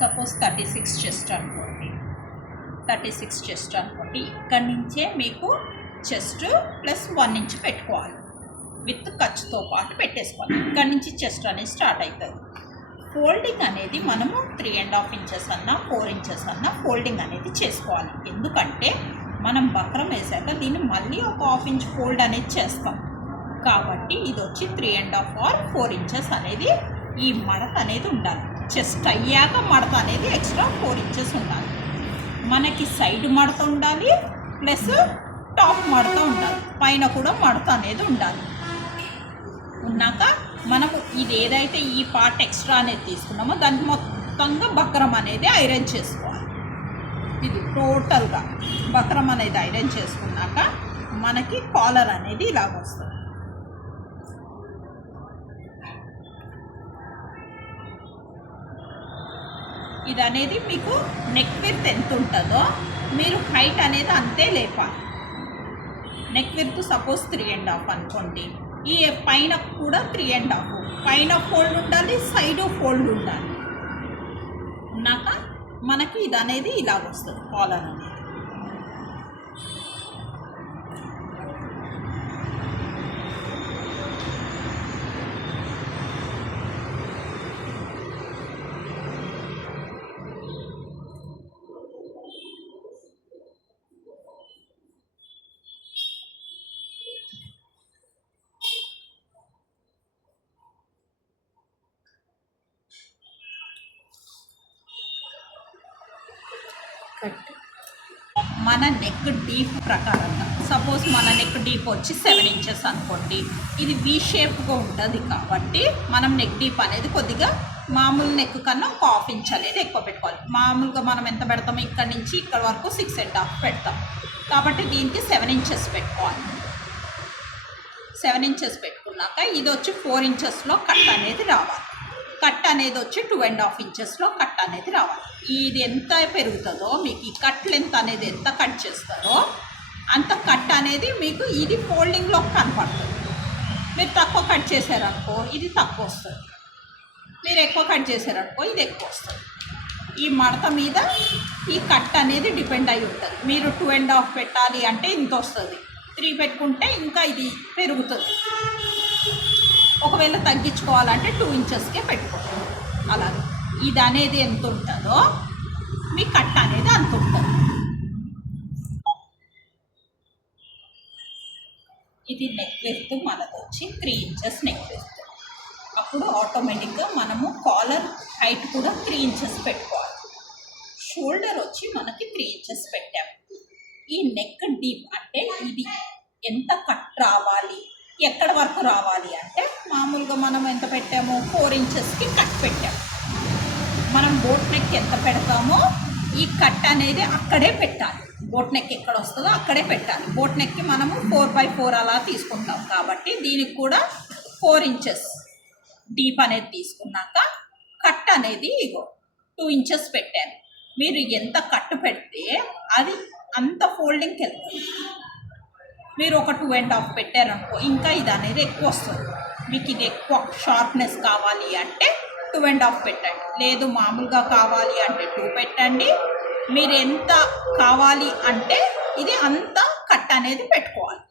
Suppose 36 chest అనుకోండి. 36 chest అనుకోండి. ఇక్కడి నుంచే మీకు చెస్ట్ ప్లస్ 1 ఇంచ్ పెట్టుకోవాలి. విత్ ఖర్చుతో పాటు పెట్టేసుకోవాలి. ఇక్కడి నుంచి చెస్ట్ అనేది స్టార్ట్ అవుతుంది. ఫోల్డింగ్ అనేది మనము 3.5 ఇంచెస్ అన్నా 4 ఇంచెస్ అన్నా ఫోల్డింగ్ అనేది చేసుకోవాలి. ఎందుకంటే మనం బక్రం వేసాక దీన్ని మళ్ళీ ఒక 1/2 ఇంచ్ ఫోల్డ్ అనేది చేస్తాం. కాబట్టి ఇది వచ్చి 3.5 ఆర్ 4 ఇంచెస్ అనేది ఈ మడత అనేది ఉండాలి. చెస్ట్ అయ్యాక మడత అనేది ఎక్స్ట్రా 4 ఇంచెస్ ఉండాలి. మనకి సైడ్ మడత ఉండాలి, ప్లస్ టాప్ మడత ఉండాలి, పైన కూడా మడత అనేది ఉండాలి. ఉన్నాక మనము ఇది ఏదైతే ఈ పార్ట్ ఎక్స్ట్రా అనేది తీసుకున్నామో దానికి మొత్తంగా బక్రం అనేది ఐరన్ చేసుకోవాలి. ఇది టోటల్గా బక్రం అనేది ఐరన్ చేసుకున్నాక మనకి కాలర్ అనేది ఇలాగ వస్తుంది. ఇది అనేది మీకు నెక్ విడ్త్ ఎంత ఉంటుందో మీరు హైట్ అనేది అంతే లేపాలి. నెక్ విడ్త్ సపోజ్ 3.5 అనుకోండి. ఈ పైన కూడా 3.5, పైన ఫోల్డ్ ఉండాలి, సైడ్ ఫోల్డ్ ఉండాలి. ఉన్నాక మనకి ఇది అనేది ఇలాగ వస్తుంది కాలర్ అనేది. మన నెక్ డీప్ ప్రకారంగా సపోజ్ మన నెక్ డీప్ వచ్చి 7 ఇంచెస్ అనుకోండి. ఇది వీ షేప్గా ఉంటుంది కాబట్టి మనం నెక్ డీప్ అనేది కొద్దిగా మామూలు నెక్ కన్నా ఒక 1/2 ఇంచ్ అనేది ఎక్కువ పెట్టుకోవాలి. మామూలుగా మనం ఎంత పెడతామో ఇక్కడ నుంచి ఇక్కడ వరకు 6.5 పెడతాం. కాబట్టి దీనికి 7 ఇంచెస్ పెట్టుకోవాలి. 7 ఇంచెస్ పెట్టుకున్నాక ఇది వచ్చి 4 ఇంచెస్లో కట్ అనేది రావాలి. కట్ అనేది వచ్చి 2.5 ఇంచెస్లో కట్ అనేది రావాలి. ఇది ఎంత పెరుగుతుందో మీకు ఈ కట్ లెంత్ అనేది ఎంత కట్ చేస్తారో అంత కట్ అనేది మీకు ఇది ఫోల్డింగ్లో కనపడుతుంది. మీరు తక్కువ కట్ చేశారనుకో ఇది తక్కువ వస్తుంది, మీరు ఎక్కువ కట్ చేశారనుకో ఇది ఎక్కువ వస్తుంది. ఈ మడత మీద ఈ కట్ అనేది డిపెండ్ అయి ఉంటుంది. మీరు 2.5 పెట్టాలి అంటే ఇంత వస్తుంది, 3 పెట్టుకుంటే ఇంకా ఇది పెరుగుతుంది. ఒకవేళ తగ్గించుకోవాలంటే 2 ఇంచెస్కే పెట్టుకోవాలి. అలాగే ఇది అనేది ఎంత ఉంటుందో మీ కట్ అనేది అంత ఉంటుంది. ఇది నెక్ విడ్త్ మనది వచ్చి 3 ఇంచెస్ నెక్ విడ్త్. అప్పుడు ఆటోమేటిక్గా మనము కాలర్ హైట్ కూడా 3 ఇంచెస్ పెట్టుకోవాలి. షోల్డర్ వచ్చి మనకి 3 ఇంచెస్ పెట్టాము. ఈ నెక్ డీప్ అంటే ఇది ఎంత కట్ రావాలి, ఎక్కడ వరకు రావాలి అంటే మామూలుగా మనం ఎంత పెట్టామో 4 ఇంచెస్కి కట్ పెట్టాము. మనం బోట్ నెక్ ఎంత పెడతామో ఈ కట్ అనేది అక్కడే పెట్టాలి. బోట్ నెక్ ఎక్కడ వస్తుందో అక్కడే పెట్టాలి. బోట్ నెక్కి మనము 4x4 అలా తీసుకుంటాం కాబట్టి దీనికి కూడా 4 ఇంచెస్ డీప్ అనేది తీసుకున్నాక కట్ అనేది ఇగో 2 ఇంచెస్ పెట్టాను. మీరు ఎంత కట్ పెడితే అది అంత ఫోల్డింగ్కి వెళ్తుంది. మీరు ఒక 2.5 పెట్టారనుకో ఇంకా ఇది అనేది ఎక్కువ వస్తుంది. మీకు ఇది ఎక్కువ షార్ప్నెస్ కావాలి అంటే 2.5 పెట్టండి, లేదు మామూలుగా కావాలి అంటే 2 పెట్టండి. మీరు ఎంత కావాలి అంటే ఇది అంత కట్ అనేది పెట్టుకోవాలి.